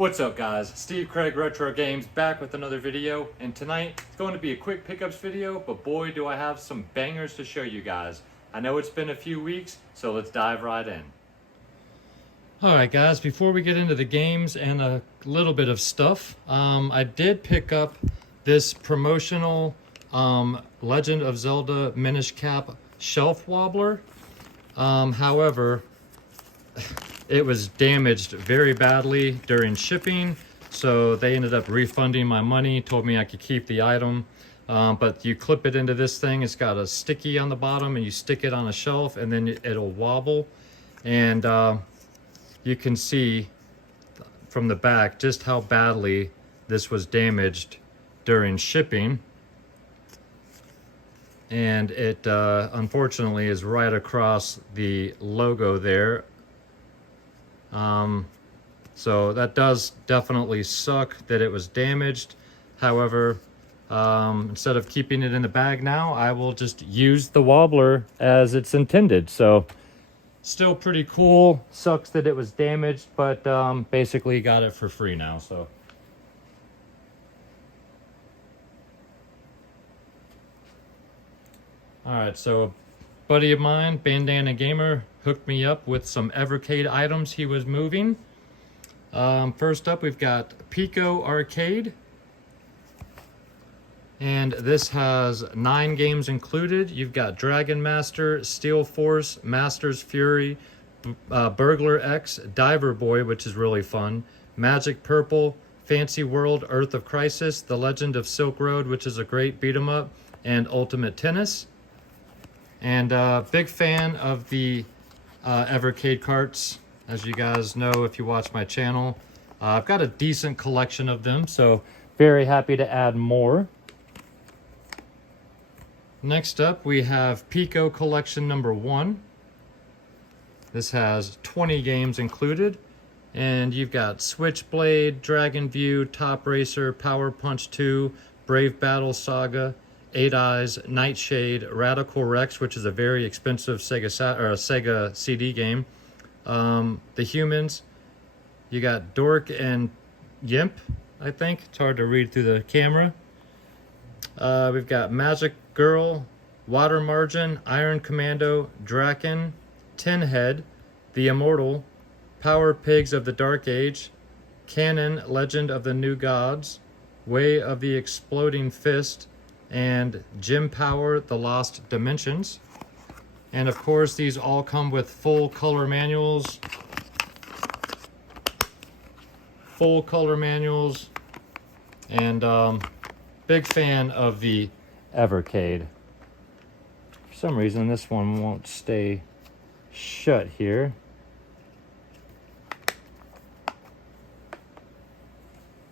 What's up guys, Steve Craig Retro Games back with another video, and tonight it's going to be a quick pickups video, but boy do I have some bangers to show you guys. I know it's been a few weeks, so let's dive right in. Alright guys, before we get into the games and a little bit of stuff, I did pick up this promotional Legend of Zelda Minish Cap shelf wobbler. However, it was damaged very badly during shipping, so they ended up refunding my money, told me I could keep the item. But you clip it into this thing, it's got a sticky on the bottom, and you stick it on a shelf and then it'll wobble. And you can see from the back just how badly this was damaged during shipping. And it unfortunately is right across the logo there. So that does definitely suck that it was damaged. However, instead of keeping it in the bag now, I will just use the wobbler as it's intended. So still pretty cool. Sucks that it was damaged, but basically got it for free now. So all right, so a buddy of mine, Bandana Gamer, hooked me up with some Evercade items he was moving. First up, we've got Pico Arcade. And this has 9 games included. You've got Dragon Master, Steel Force, Master's Fury, Burglar X, Diver Boy, which is really fun, Magic Purple, Fancy World, Earth of Crisis, The Legend of Silk Road, which is a great beat 'em up, and Ultimate Tennis. And big fan of the Evercade carts, as you guys know if you watch my channel. I've got a decent collection of them, so very happy to add more. Next up, we have Pico Collection number 1. This has 20 games included, and you've got Switchblade, Dragon View, Top Racer, Power Punch 2, Brave Battle Saga, 8 Eyes, Nightshade, Radical Rex, which is a very expensive Sega CD game, The Humans. You got Dork and Yimp, I think. It's hard to read through the camera. We've got Magic Girl, Water Margin, Iron Commando, Draken, Tin Head, The Immortal, Power Pigs of the Dark Age, Canon, Legend of the New Gods, Way of the Exploding Fist, and Gym Power, The Lost Dimensions. And of course, these all come with full color manuals. And big fan of the Evercade. For some reason, this one won't stay shut here.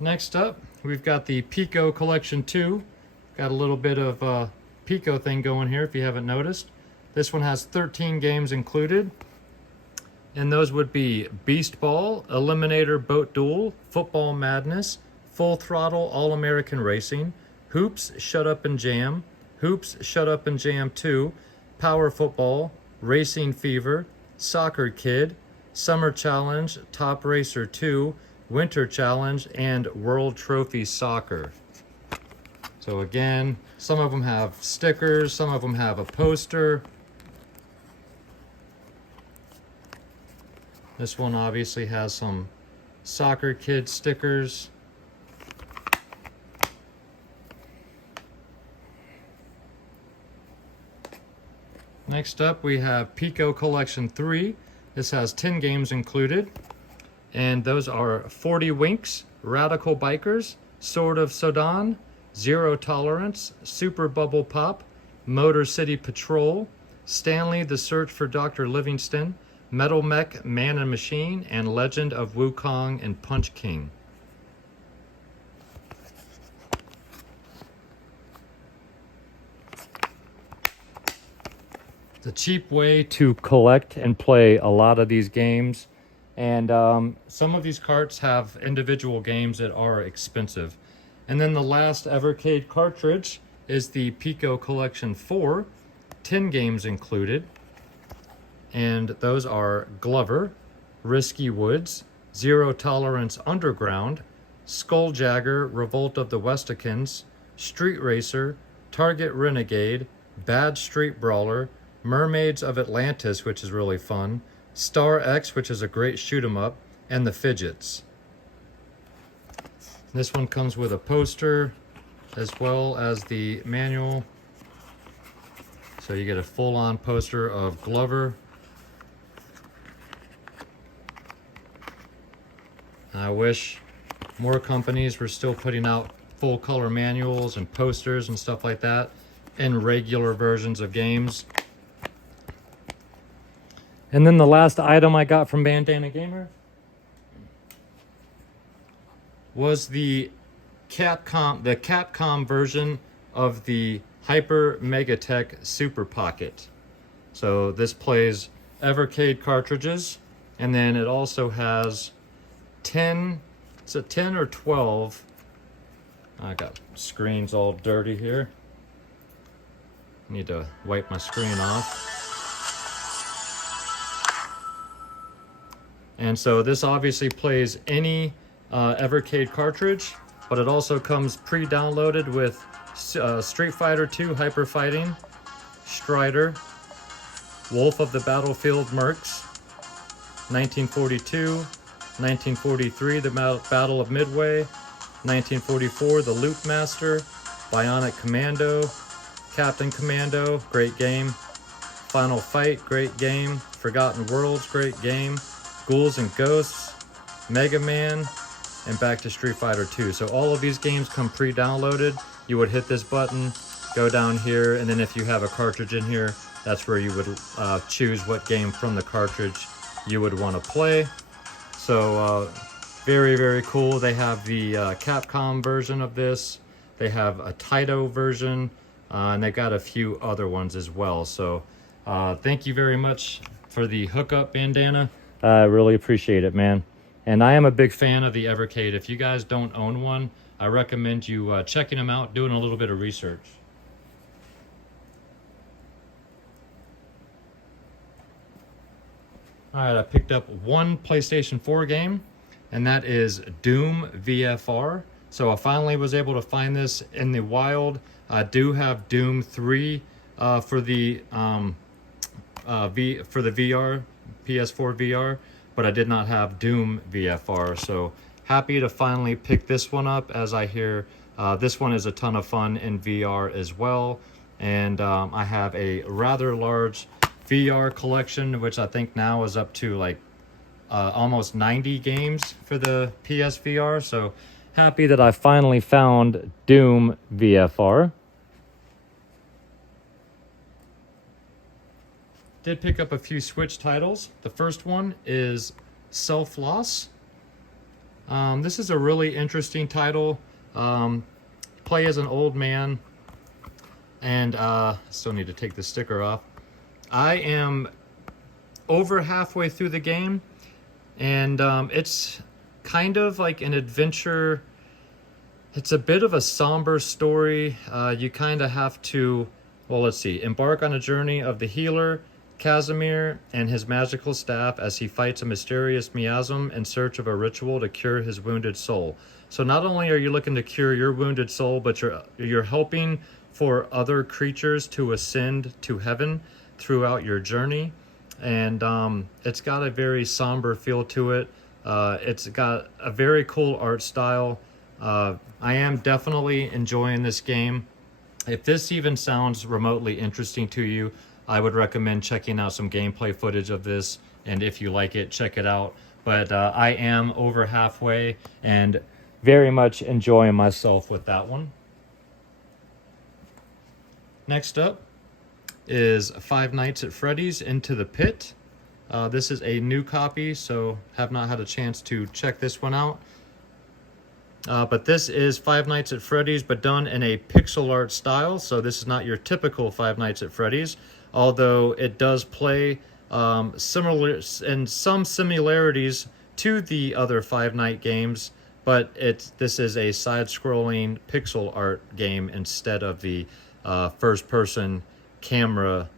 Next up, we've got the Pico Collection 2. Got a little bit of Pico thing going here if you haven't noticed. This one has 13 games included. And those would be Beast Ball, Eliminator Boat Duel, Football Madness, Full Throttle All-American Racing, Hoops, Shut Up and Jam, Hoops, Shut Up and Jam 2, Power Football, Racing Fever, Soccer Kid, Summer Challenge, Top Racer 2, Winter Challenge, and World Trophy Soccer. So again, some of them have stickers, some of them have a poster. This one obviously has some Soccer Kid stickers. Next up, we have Pico Collection 3. This has 10 games included. And those are 40 Winks, Radical Bikers, Sword of Sodan, Zero Tolerance, Super Bubble Pop, Motor City Patrol, Stanley the Search for Dr. Livingston, Metal Mech Man and Machine, and Legend of Wukong and Punch King. It's a cheap way to collect and play a lot of these games. And some of these carts have individual games that are expensive. And then the last Evercade cartridge is the Pico Collection 4, 10 games included. And those are Glover, Risky Woods, Zero Tolerance Underground, Skulljagger Revolt of the Westikins, Street Racer, Target Renegade, Bad Street Brawler, Mermaids of Atlantis, which is really fun, Star X, which is a great shoot 'em up, and The Fidgets. This one comes with a poster as well as the manual. So you get a full-on poster of Glover. I wish more companies were still putting out full color manuals and posters and stuff like that in regular versions of games. And then the last item I got from Bandana Gamer was the Capcom version of the Hyper Megatech Super Pocket. So this plays Evercade cartridges, and then it also has 10, it's a 10 or 12. I got screens all dirty here. Need to wipe my screen off. And so this obviously plays any Evercade cartridge, but it also comes pre-downloaded with Street Fighter 2 Hyper Fighting, Strider, Wolf of the Battlefield Mercs, 1942, 1943 The Battle of Midway, 1944 The Loop Master, Bionic Commando, Captain Commando, great game, Final Fight, great game, Forgotten Worlds, great game, Ghouls and Ghosts, Mega Man, and back to Street Fighter 2. So all of these games come pre-downloaded. You would hit this button, go down here, and then if you have a cartridge in here, that's where you would choose what game from the cartridge you would want to play. So very, very cool. They have the Capcom version of this. They have a Taito version, and they've got a few other ones as well. So thank you very much for the hookup, Bandana. I really appreciate it, man. And I am a big fan of the Evercade. If you guys don't own one, I recommend you checking them out, doing a little bit of research. All right, I picked up one PlayStation 4 game, and that is Doom VFR. So I finally was able to find this in the wild. I do have Doom 3 for the VR, PS4 VR, but I did not have Doom VFR. So happy to finally pick this one up, as I hear this one is a ton of fun in VR as well. And I have a rather large VR collection, which I think now is up to like almost 90 games for the PSVR. So happy that I finally found Doom VFR. Did pick up a few Switch titles. The first one is Self-Loss. This is a really interesting title. Play as an old man, and still need to take the sticker off. I am over halfway through the game, and it's kind of like an adventure. It's a bit of a somber story. You kind of have to, well, let's see, embark on a journey of the healer Casimir and his magical staff as he fights a mysterious miasm in search of a ritual to cure his wounded soul. So not only are you looking to cure your wounded soul, but you're helping for other creatures to ascend to heaven throughout your journey. And it's got a very somber feel to it. It's got a very cool art style. I am definitely enjoying this game. If this even sounds remotely interesting to you, I would recommend checking out some gameplay footage of this, and if you like it, check it out. But I am over halfway and very much enjoying myself with that one. Next up is Five Nights at Freddy's Into the Pit. This is a new copy, so have not had a chance to check this one out. But this is Five Nights at Freddy's, but done in a pixel art style. So this is not your typical Five Nights at Freddy's, although it does play similar in some similarities to the other Five Night games. But this is a side-scrolling pixel art game instead of the first-person camera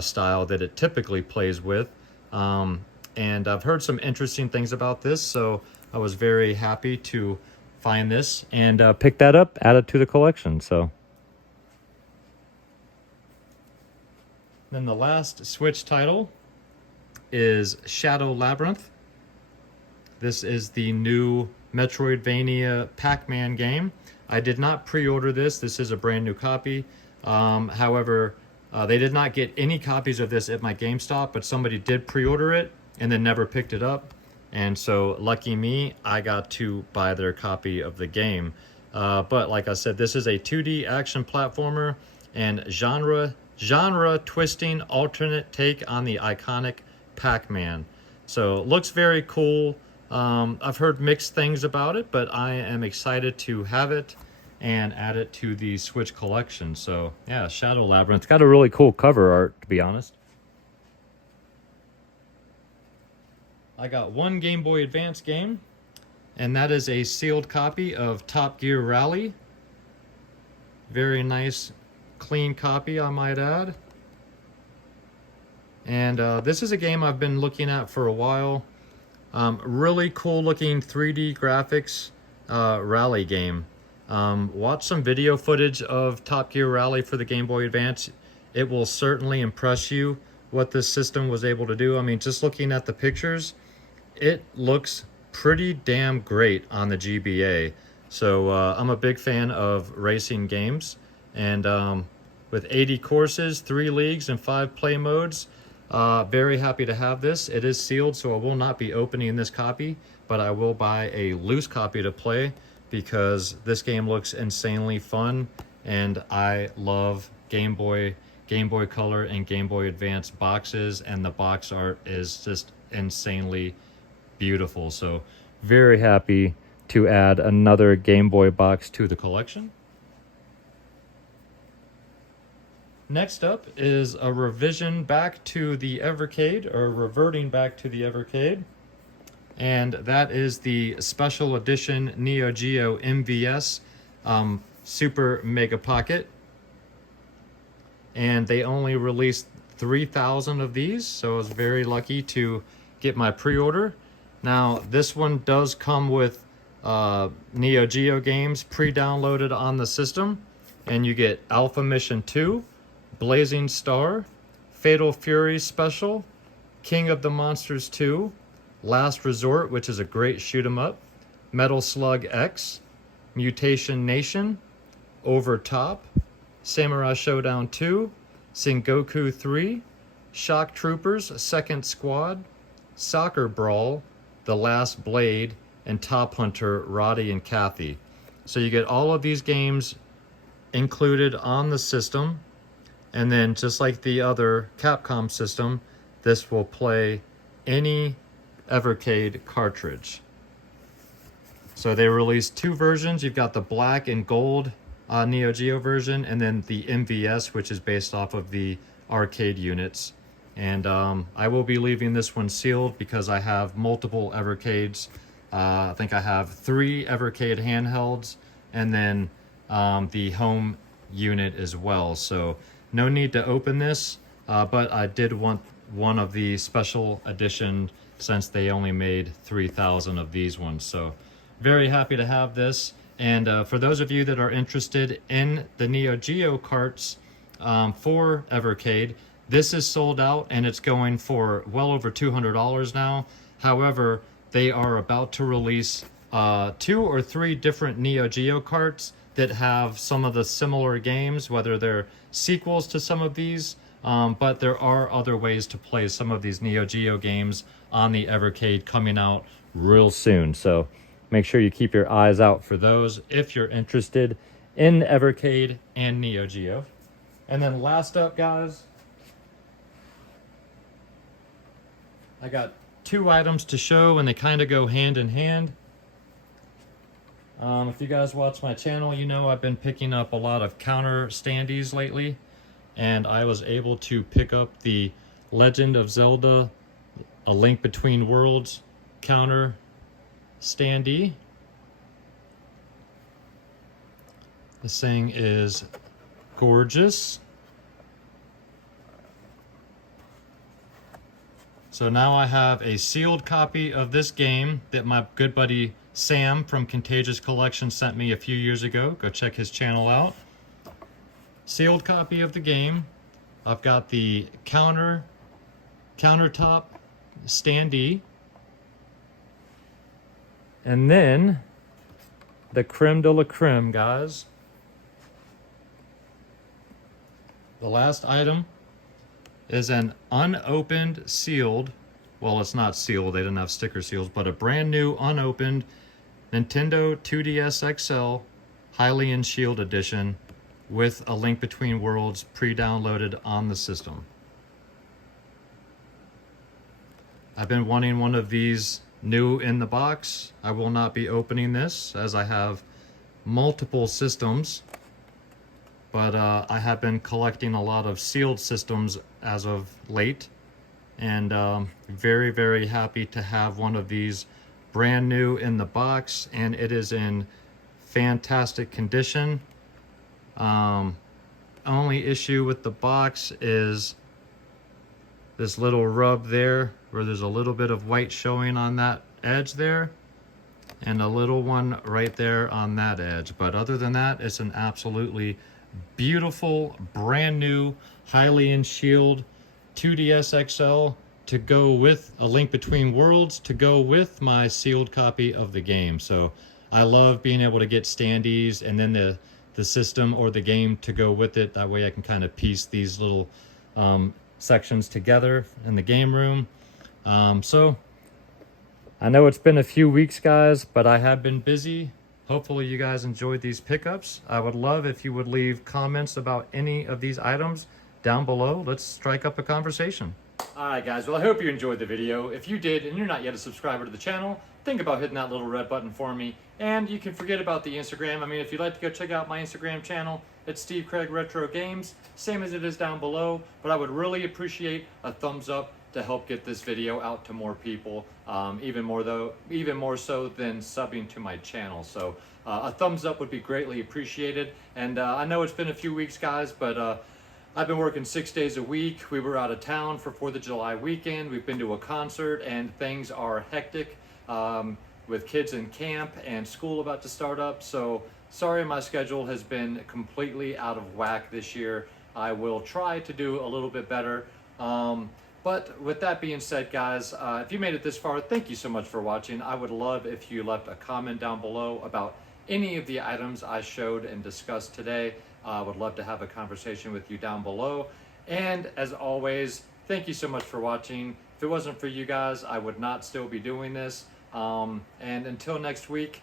style that it typically plays with. And and I've heard some interesting things about this, so I was very happy to find this and pick that up, add it to the collection. So then the last Switch title is Shadow Labyrinth. This is the new Metroidvania Pac-Man game. I did not pre-order this. This is a brand new copy. However, they did not get any copies of this at my GameStop, but somebody did pre-order it and then never picked it up. And so, lucky me, I got to buy their copy of the game. But like I said, this is a 2D action platformer and genre twisting alternate take on the iconic Pac-Man. So looks very cool. I've heard mixed things about it, but I am excited to have it and add it to the Switch collection. So yeah, Shadow Labyrinth. Got a really cool cover art, to be honest. I got one Game Boy Advance game, and that is a sealed copy of Top Gear Rally. Very nice, clean copy, I might add. And this is a game I've been looking at for a while. Really cool looking 3D graphics rally game. Watch some video footage of Top Gear Rally for the Game Boy Advance. It will certainly impress you what this system was able to do. I mean, just looking at the pictures, it looks pretty damn great on the GBA. So I'm a big fan of racing games, and with 80 courses, 3 leagues, and 5 play modes, very happy to have this. It is sealed, so I will not be opening this copy, but I will buy a loose copy to play because this game looks insanely fun, and I love Game Boy Color, and Game Boy Advance boxes, and the box art is just insanely beautiful. So very happy to add another Game Boy box to the collection. Next up is a revision back to the Evercade, or reverting back to the Evercade, and that is the special edition Neo Geo MVS Super Mega Pocket. And they only released 3,000 of these, so I was very lucky to get my pre-order. Now, this one does come with Neo Geo games pre-downloaded on the system, and you get Alpha Mission 2, Blazing Star, Fatal Fury Special, King of the Monsters 2, Last Resort, which is a great shoot 'em up, Metal Slug X, Mutation Nation, Over Top, Samurai Showdown 2, Sengoku 3, Shock Troopers Second Squad, Soccer Brawl, The Last Blade, and Top Hunter Roddy and Kathy. So you get all of these games included on the system, and then just like the other Capcom system, this will play any Evercade cartridge. So they released 2 versions. You've got the black and gold Neo Geo version, and then the MVS, which is based off of the arcade units. And I will be leaving this one sealed because I have multiple Evercades. I think I have 3 Evercade handhelds, and then the home unit as well. So no need to open this, but I did want one of the special edition since they only made 3,000 of these ones. So very happy to have this. And for those of you that are interested in the Neo Geo carts for Evercade, this is sold out and it's going for well over $200 now. However, they are about to release 2 or 3 different Neo Geo carts that have some of the similar games, whether they're sequels to some of these, but there are other ways to play some of these Neo Geo games on the Evercade coming out real soon. So make sure you keep your eyes out for those if you're interested in Evercade and Neo Geo. And then last up, guys, I got 2 items to show, and they kind of go hand in hand. If you guys watch my channel, you know I've been picking up a lot of counter standees lately, and I was able to pick up the Legend of Zelda A Link Between Worlds counter standee. This thing is gorgeous. So now I have a sealed copy of this game that my good buddy Sam from Contagious Collection sent me a few years ago. Go check his channel out. Sealed copy of the game. I've got the countertop standee. And then the creme de la creme, guys. The last item is an unopened, sealed, well, it's not sealed, they didn't have sticker seals, but a brand new unopened Nintendo 2DS XL Hylian Shield Edition with A Link Between Worlds pre-downloaded on the system. I've been wanting one of these new in the box. I will not be opening this as I have multiple systems, but I have been collecting a lot of sealed systems as of late, and very, very happy to have one of these brand new in the box, and it is in fantastic condition. Only issue with the box is this little rub there where there's a little bit of white showing on that edge there, and a little one right there on that edge. But other than that, it's an absolutely beautiful, brand new Hylian Shield 2DS XL to go with A Link Between Worlds, to go with my sealed copy of the game. So I love being able to get standees and then the system or the game to go with it. That way I can kind of piece these little sections together in the game room. So I know it's been a few weeks, guys, but I have been busy. Hopefully you guys enjoyed these pickups. I would love if you would leave comments about any of these items down below. Let's strike up a conversation. Alright guys, well I hope you enjoyed the video. If you did and you're not yet a subscriber to the channel, think about hitting that little red button for me. And you can forget about the Instagram. I mean, if you'd like to go check out my Instagram channel, it's Steve Craig Retro Games, same as it is down below. But I would really appreciate a thumbs up to help get this video out to more people, even more so than subbing to my channel. So a thumbs up would be greatly appreciated. And I know it's been a few weeks, guys, but I've been working 6 days a week. We were out of town for 4th of July weekend. We've been to a concert, and things are hectic with kids in camp and school about to start up. So sorry my schedule has been completely out of whack this year. I will try to do a little bit better. But with that being said, guys, if you made it this far, thank you so much for watching. I would love if you left a comment down below about any of the items I showed and discussed today. I would love to have a conversation with you down below. And as always, thank you so much for watching. If it wasn't for you guys, I would not still be doing this. And until next week,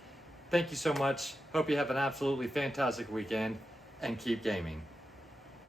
thank you so much. Hope you have an absolutely fantastic weekend, and keep gaming.